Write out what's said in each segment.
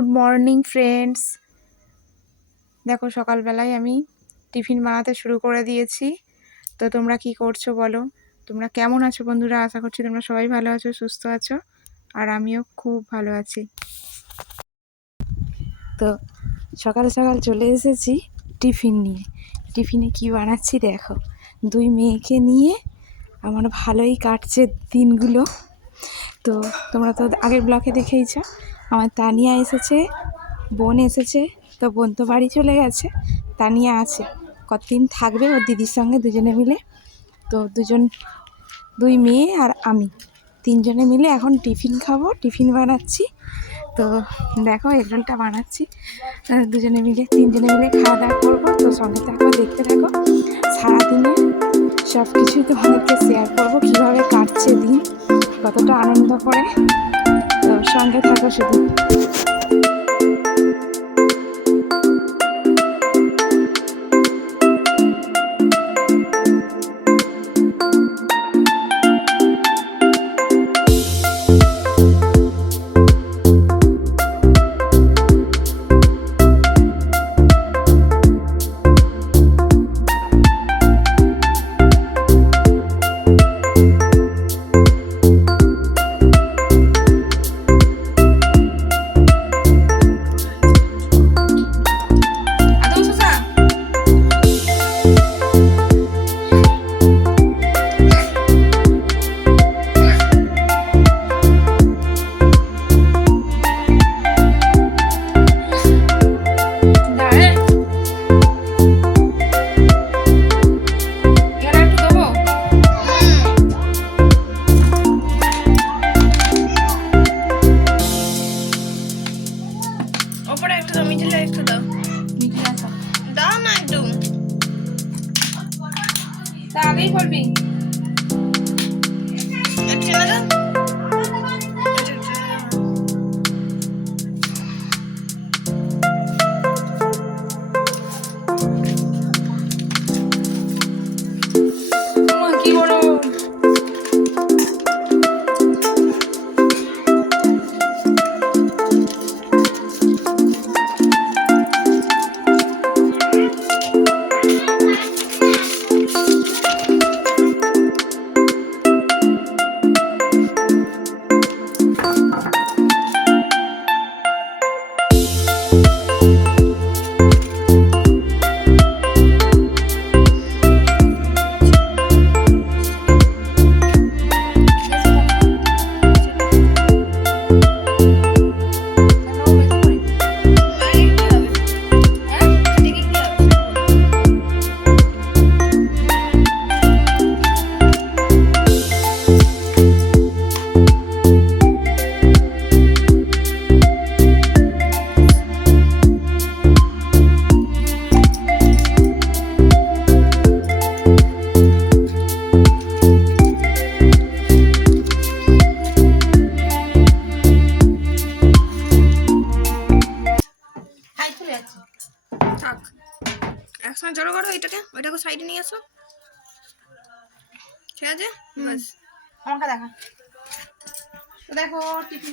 Good morning friends দেখো, সকালবেলায় আমি টিফিন বানাতে শুরু করে দিয়েছি। তো তোমরা কি করছ বলো? তোমরা কেমন আছো বন্ধুরা? আশা করছি তোমরা সবাই ভালো আছো, সুস্থ আছো, আর আমিও খুব ভালো আছি। তো সকাল সকাল চলে এসেছি টিফিন নিয়ে। টিফিনে কি বানাচ্ছি দেখো। দুই মেয়েকে নিয়ে আমার ভালোই কাটছে দিনগুলো। তো তোমরা তো আগের ব্লকে দেখেইছ আমার তানিয়া এসেছে, বোন এসেছে, তো বোন তো বাড়ি চলে গেছে, তানিয়া আছে। কতদিন থাকবে ওর দিদির সঙ্গে দুজনে মিলে? তো দুজন, দুই মেয়ে আর আমি। তিনজনে মিলে এখন টিফিন খাব, টিফিন বানাচ্ছি। তো দেখো, এগরোলটা বানাচ্ছি। দুজনে মিলে, তিনজনে মিলে খাওয়া দাওয়া করব। তো সঙ্গে থাকো, দেখতে থাকো। সারাদিনে সব কিছুই তোমাদেরকে শেয়ার করব, কীভাবে কাটছে দিন, কতটা আনন্দ করে। সঙ্গে থাকা শুধু।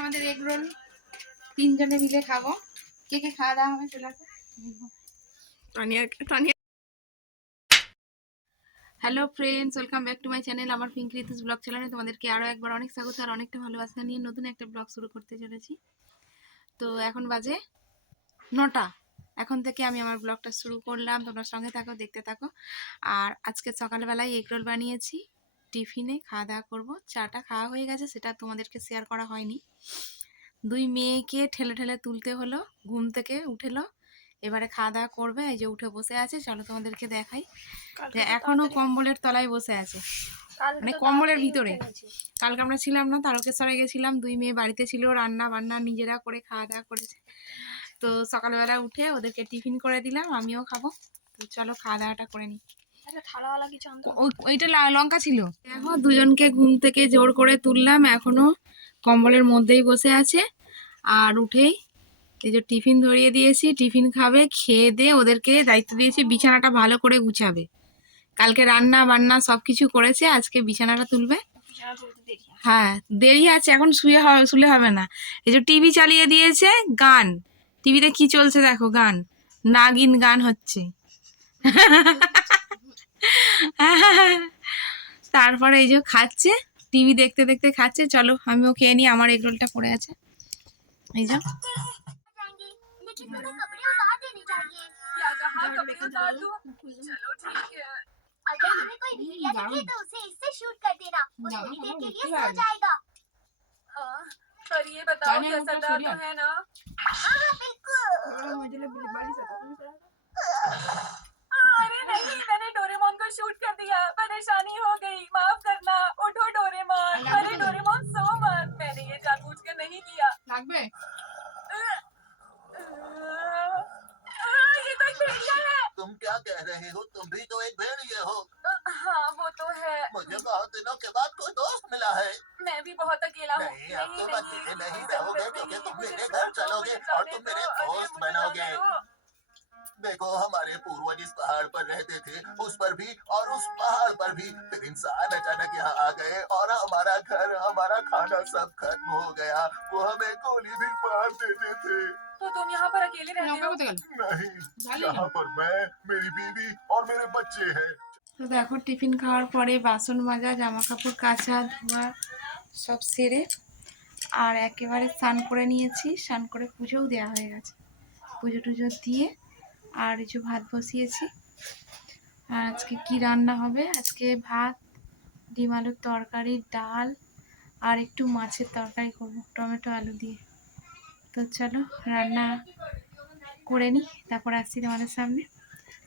আমাদের এগ রোল তিনজনে মিলে খাব। কে কে খাওয়া দাওয়া হবে চলে আসো। Hello friends welcome back to my channel আমার পিঙ্ক রিতুস ব্লগ চ্যানেলে তোমাদেরকে আরও একবার অনেক স্বাগত আর অনেকটা ভালোবাসা নিয়ে নতুন একটা ব্লগ শুরু করতে চলেছি। তো এখন বাজে নটা। এখন থেকে আমি আমার ব্লগটা শুরু করলাম, তোমরা সঙ্গে থাকো, দেখতে থাকো। আর আজকে সকালবেলায় এগরোল বানিয়েছি। টিফিনে খাওয়া দাওয়া করব। চাটা খাওয়া হয়ে গেছে সেটা তোমাদেরকে শেয়ার করা হয়নি। দুই মেয়েকে ঠেলে ঠেলে তুলতে হলো ঘুম থেকে উঠেলো। এবারে খাওয়া দাওয়া করবে এই যে উঠে বসে আছে চলো তোমাদেরকে দেখাই। যে এখনও কম্বলের তলায় বসে আছে। মানে কম্বলের ভিতরে। কালকে আমরা ছিলাম না তারকেশ্বরে গেছিলাম দুই মেয়ে বাড়িতে ছিল রান্না বান্না নিজেরা করে খাওয়া দাওয়া করেছে। তো সকালবেলা উঠে ওদেরকে টিফিন করে দিলাম আমিও খাব। তো চলো খাওয়া দাওয়াটা করে নিই। ওইটা লঙ্কা ছিল। দেখো দুজনকে ঘুম থেকে জোর করে তুললাম এখনও কম্বলের মধ্যেই বসে আছে। আর উঠেই এই যে টিফিন ধরিয়ে দিয়েছি টিফিন খাবে খেয়ে দিয়ে ওদেরকে দায়িত্ব দিয়েছি বিছানাটা ভালো করে গুছাবে। কালকে রান্না বান্না সব কিছু করেছে আজকে বিছানাটা তুলবে। হ্যাঁ দেরি আছে এখন শুয়ে হবে শুলে হবে না। এই যে টিভি চালিয়ে দিয়েছে গান। টিভিতে কি চলছে দেখো গান। নাগিন গান হচ্ছে। তারপরে এই যে খাচ্ছে টিভি দেখতে দেখতে খাচ্ছে চলো আমিও খেয়ে নিই আমার এগরোলটা পড়ে আছে এই যে जाएंगे लेकिन थोड़ा कपड़े उतार देने चाहिए क्या कहा कपड़े उतार दूं चलो ठीक है अगर हमें कोई वीडियो दिखे तो उसे इससे शूट कर देना वो थोड़ी देर के लिए सो जाएगा हाँ, पर ये बताओ कि असरदार तो है ना हाँ बिल्कुल अरे नहीं मैंने डोरेमोन को शूट कर दिया। परेशानी हो गई माफ़ करना। उठो डोरेमोन अरे डोरेमोन सो मत। मैंने ये जानबूझकर नहीं किया। ये तो एक भेड़िया है। तुम क्या कह रहे हो? तुम भी तो एक भेड़िए हो। हाँ वो तो है। मुझे बहुत दिनों के बाद कोई दोस्त मिला है। मैं भी बहुत अकेला हूँ। नहीं, अब तुम अकेले नहीं रहोगे क्योंकि तुम मेरे घर चलोगे और तुम मेरे दोस्त बनोगे। देखो हमारे पूर्वज इस पहाड़ पर रहते थे उस पर भी और उस पहाड़ पर भी फिर इंसान अचानक यहाँ आ गए और हमारा घर हमारा खाना सब खत्म हो गया वो हमें गोली भी मार देते थे तो तुम यहाँ पर अकेले रहते हो नहीं यहाँ पर मैं मेरी बीवी और मेरे बच्चे हैं তো দেখো টিফিন খাওয়ার পরে বাসন মাজা জামা কাপড় কাচা ধোয়া সব সেরে আর একেবারে স্নান করে নিয়েছি স্নান করে পুজোও দেওয়া হয়ে গেছে পুজো টুজো দিয়ে আর যে ভাত বসিয়েছি। আর আজকে কি রান্না হবে? আজকে ভাত, ডিম আলুর তরকারি, ডাল আর একটু মাছের তরকারি করব, টমেটো আলু দিয়ে। তো চলো রান্না করে নিই, তারপর আসছি তোমাদের সামনে।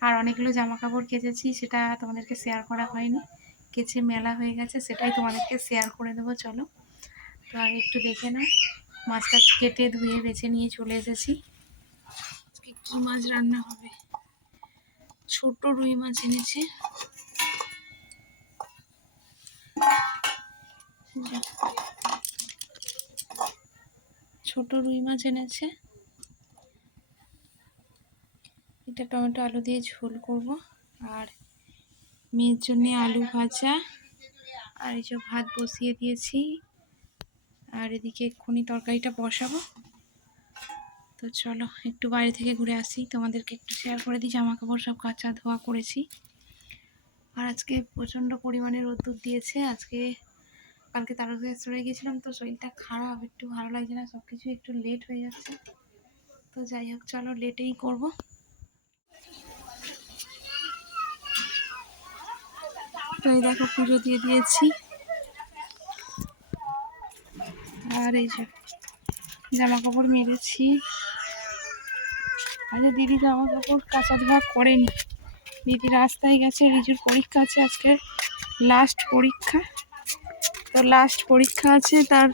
আর অনেকগুলো জামা কাপড় কেচেছি, সেটা তোমাদেরকে শেয়ার করা হয়নি। কেচে মেলা হয়ে গেছে, সেটাই তোমাদেরকে শেয়ার করে দেবো, চলো। তো আর একটু দেখে নাও। মাছটা কেটে ধুয়ে বেছে নিয়ে চলে এসেছি। কী মাছ রান্না হবে। ছোট রুই মাছ এনেছে। ছোট রুই মাছ এনেছে। এটা টমেটো, আলু দিয়ে ঝোল করব। আর মেয়ের জন্য আলু ভাজা। আর এই যে ভাত বসিয়ে দিয়েছি। আর এদিকে এক্ষুনি তরকারিটা বসাবো। তো চলো একটু বাইরে থেকে ঘুরে আসি। তোমাদেরকে একটু শেয়ার করে দিই জামা কাপড় সব কাচা ধোয়া করেছি। আর আজকে প্রচণ্ড পরিমাণে রোদ্দুর দিয়েছে। আজকে কালকে তারকেশ্বরে গিয়েছিলাম তো শরীরটা খারাপ, একটু ভালো লাগছে না সব কিছু একটু লেট হয়ে যাচ্ছে। তো যাই হোক, চলো লেটেই করব। তো দেখো পুজো দিয়ে দিয়েছি। আর এই যে জামা কাপড় মেরেছি। আচ্ছা দিদি জামা কাপড় কাঁচা ধোয়া করেনি। দিদি রাস্তায় গেছে, রিজুর পরীক্ষা আছে আজকে লাস্ট পরীক্ষা। তো লাস্ট পরীক্ষা আছে, তার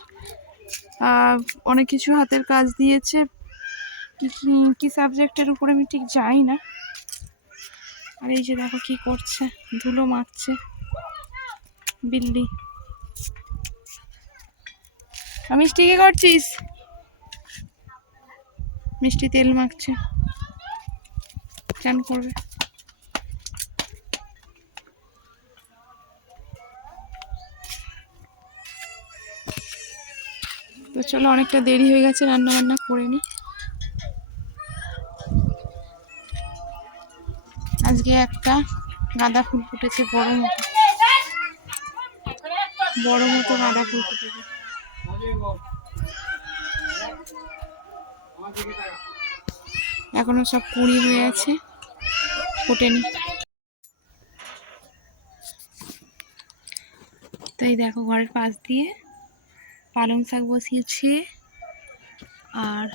অনেক কিছু হাতের কাজ দিয়েছে। কি, কি- সাবজেক্টের উপরে আমি ঠিক জানি না। আর এই যে দেখো কি করছে, ধুলো মাখছে, বিল্লি। আর মিষ্টি কি করছিস? মিষ্টি তেল মাখছে। চান করবে। তো চলো অনেকটা দেরি হয়ে গেছে রান্না বান্না করে নি। আজকে একটা গাঁদা ফুল ফুটেছে, বড় মতো। বড় মতো গাঁদা ফুল ফুটেছে। এখনও সব কুড়ি হয়ে আছে। ফোটেনি। তাই দেখো ঘরের পাশ দিয়ে পালং শাক বসিয়েছে। আর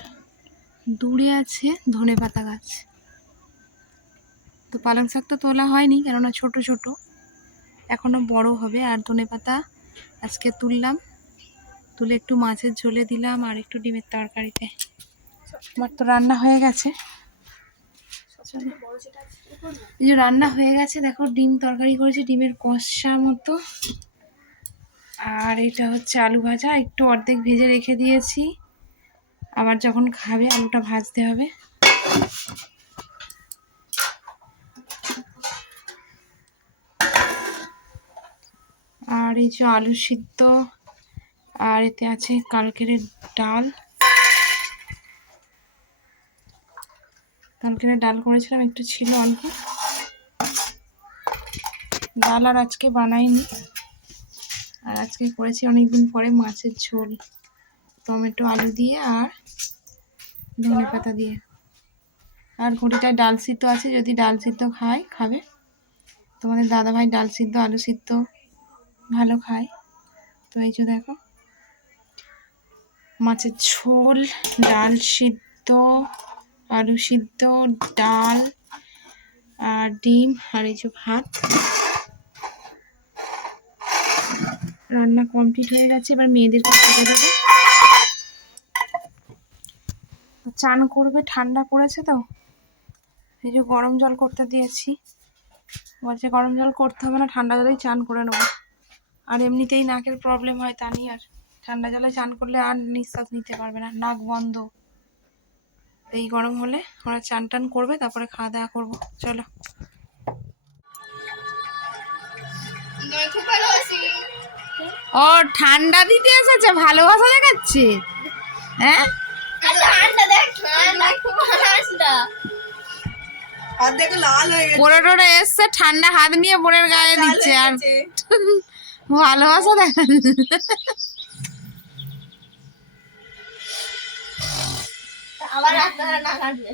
দূরে আছে ধনে পাতা গাছ। তো পালং শাক তো তোলা হয়নি, কেননা ছোট ছোট। এখনও বড় হবে, আর ধনে পাতা আজকে তুললাম। তুলে একটু মাছের ঝোলে দিলাম, আর একটু ডিমের তরকারিতে। আমার তো রান্না হয়ে গেছে। এই যে রান্না হয়ে গেছে, দেখো ডিম তরকারি করেছি, ডিমের কষা মতো। আর এটা হচ্ছে আলু ভাজা, একটু অর্ধেক ভেজে রেখে দিয়েছি। আবার যখন খাবে, আলুটা ভাজতে হবে। আর এই যে আলু সিদ্ধ, আর এতে আছে কালকের ডাল। কালকের ডাল করেছিলাম, একটু ছিল অল্প। ডাল আর আজকে বানাইনি। আর আজকে করেছি অনেকদিন পরে মাছের ঝোল, টমেটো, আলু দিয়ে আর ধনে পাতা দিয়ে। আর ঘটিটায় ডাল সিদ্ধ আছে, যদি ডাল সিদ্ধ খায়, খাবে। তোমাদের দাদাভাই ডাল সিদ্ধ, আলু সিদ্ধ ভালো খায়। তো এই যে দেখো, মাছের ঝোল, ডাল সিদ্ধ আলু সিদ্ধ, ডাল, আর ডিম, আর এই যে ভাত। রান্না কমপ্লিট হয়ে গেছে, এবার মেয়েদেরকে খেতে দেবো। চান করবে, ঠান্ডা পড়েছে তো। এই যে গরম জল করতে দিয়েছি। বলছে গরম জল করতে হবে না, ঠান্ডা জলেই চান করে নেব। আর এমনিতেই নাকের প্রবলেম হয় তা নিয়ে আর। ঠান্ডা জলে চান করলে আর নিঃশ্বাস নিতে পারবে না, নাক বন্ধ। এই গরম হলে ওরা চান টান করবে তারপরে খাওয়া দাওয়া করব। চলো। ও ঠান্ডা দিতে এসেছে ভালোবাসা দেখাচ্ছে? হ্যাঁ? পরে টোরে এসছে ঠান্ডা হাত নিয়ে বোনের গায়ে দিচ্ছে আর ভালোবাসা দেখাচ্ছে। আবার আপনারা না কাটবে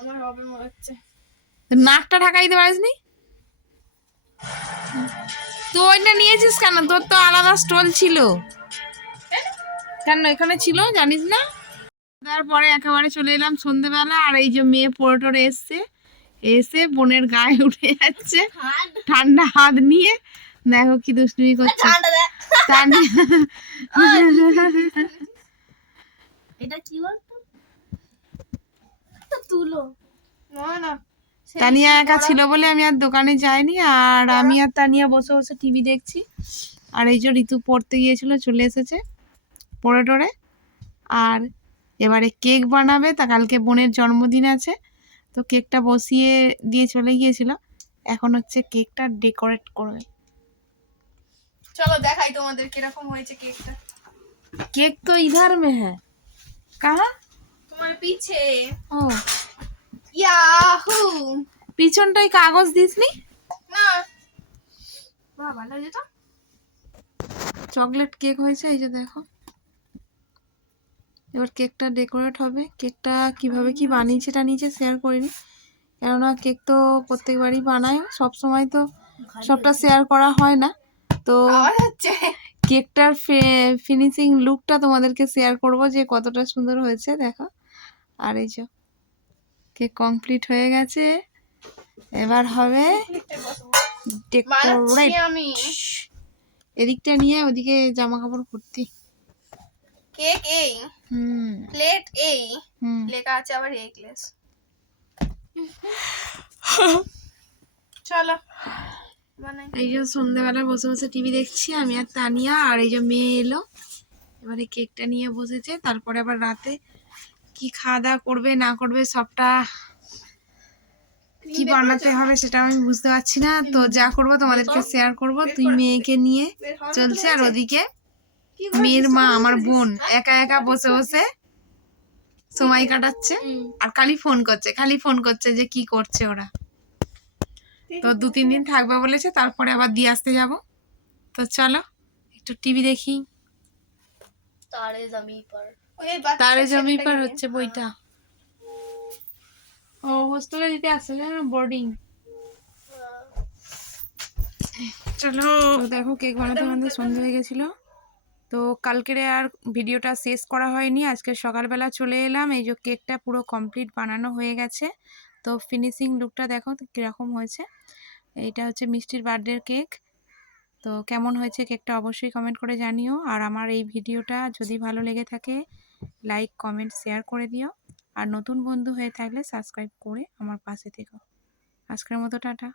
আমার হবে মনে হচ্ছে। নাকটা ঢাকা দিতে পারিসনি তো ওইটা নিয়েছিস কেন? তোর তো আলাদা স্টল ছিল। কেন? এখানে ছিল জানিস না? তারপরে একেবারে চলে এলাম সন্ধেবেলা আর এই যে মেয়ে পোড়োটোরে এসছে। এসে বোনের গায়ে উঠে যাচ্ছে। ঠান্ডা হাত নিয়ে। দেখো কি দুষ্টুমি করছে। এটা কি বলতো তো তুলো। না না তানিয়া একা ছিল বলে আমি আর দোকানে যাইনি আর আমি আর তানিয়া বসে বসে টিভি দেখছি। আর এই যে ঋতু পড়তে গিয়েছিল চলে এসেছে পড়ে টড়ে আর এবারে কেক বানাবে তা কালকে বোনের জন্মদিন আছে তো কেকটা বসিয়ে দিয়ে চলে গিয়েছিল। এখন হচ্ছে কেকটা ডেকোরেট করবে। চলো দেখাই তোমাদের কীরকম হয়েছে কেকটা। কেক তো ইধার মে হ্যাঁ কাহা? তোমার পিছে। ও। ইয়াহু পিছনটাই কাগজ দিসনি? না। বাহ ভালো যেটা চকলেট কেক হয়েছে এই যে দেখো। এবার কেকটা ডেকোরেট হবে। কেকটা কীভাবে কি বানিয়েছে টানিয়েছে শেয়ার করিনি। কেননা কেক তো প্রত্যেকবারই বানায় সব সময় তো সবটা শেয়ার করা হয় না। তো কেকটার ফিনিশিং লুকটা তোমাদেরকে শেয়ার করব যে কতটা সুন্দর হয়েছে দেখো। আর এই যে কেক কমপ্লিট হয়ে গেছে? এবার হবে ডেকোরেট এদিকটা নিয়ে ওদিকে জামা কাপড় ভর্তি। কেক এই? হুম। প্লেট এই? হুম। লেখা আছে আবার এগলেস চলো। বানাই এই যে সন্ধ্যেবেলা বসে বসে টিভি দেখছি আমি আর তানিয়া আর এই যে মেয়ে এলো। এবারে কেকটা নিয়ে বসেছে তারপরে আবার রাতে কি খাওয়া দাওয়া করবে না করবে সবটা কি বানাতে হবে সেটা আমি বুঝতে পারছি না। তো যা করব তোমাদেরকে শেয়ার করব তুই মেয়েকে নিয়ে চলছে আর ওদিকে মেয়ের মা আমার বোন একা একা বসে বসে সময় কাটাচ্ছে আর খালি ফোন করছে খালি ফোন করছে যে কি করছে ওরা। তো দু তিন দিন থাকবে বলেছে তারপরে আবার দিয়ে আসতে যাব। তো চলো একটু টিভি দেখি। তারে জমি পর তারে জমি পর। হচ্ছে বইটা। ও হোস্টেলে দিতে আসছে না বোর্ডিং। চলো। দেখো কেক বানাতে বানাতে সন্ধ্যে হয়ে গেছিল। তো কালকের আর ভিডিওটা শেষ করা হয়নি আজকে সকালবেলা চলে এলাম। এই যে কেকটা পুরো কমপ্লিট বানানো হয়ে গেছে। তো ফিনিশিং লুকটা দেখো তো কীরকম হয়েছে। এইটা হচ্ছে মিষ্টির বার্থডের কেক। তো কেমন হয়েছে কেকটা অবশ্যই কমেন্ট করে জানিও। আর আমার এই ভিডিওটা যদি ভালো লেগে থাকে লাইক কমেন্ট শেয়ার করে দিও। আর নতুন বন্ধু হয়ে থাকলে সাবস্ক্রাইব করে আমার পাশে থেকো। আজকের মতো টাটা।